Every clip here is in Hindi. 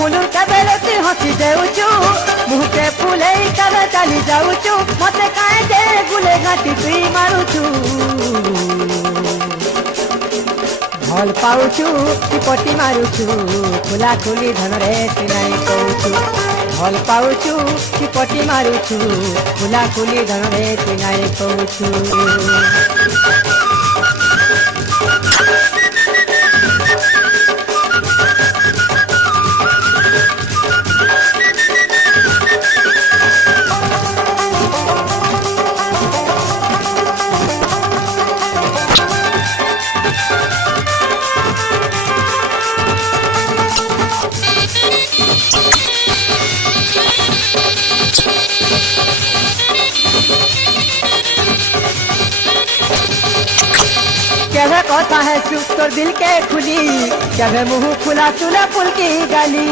मुलुर केबेले तु हसी देउछु मुहके फुले केबे चली जाउछु मते काहे जे गुले घाटी तुई मारुछु भल पाउछु कि पटी मारुछु खुला खुली धन रे तिनाई कहूछु भल पाउछु कि पटी मारुछु खुला खुली धन रे तिनाई कहूछु। केवे कथा है चुप तोर दिल के खुली केवे मुँह खुला तुला पुल की गली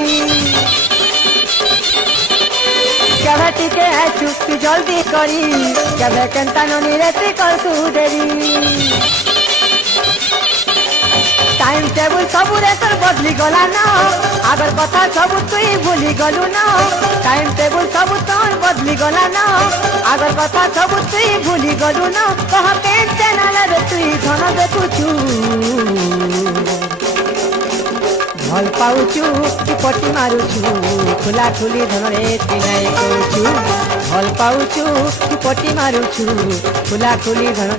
केवे टिके है चुप तू जल्दी करी केवे केंता ननी रेती कर तू देरी टाइम टेबल सब तोर बदली गला ना आगर कथा सब तुई भूली गलु ना टाइम टेबल सब तोर बदली गला ना आगर कथा सब तुई भूली गलु ना कह के नाल तुई धन देखुछु भल पाउछु कि पटी मारुछु खुला खुली धन रे तिनाई कहूछु भल पाउछु कि पटी मारुछु खुला खुली धन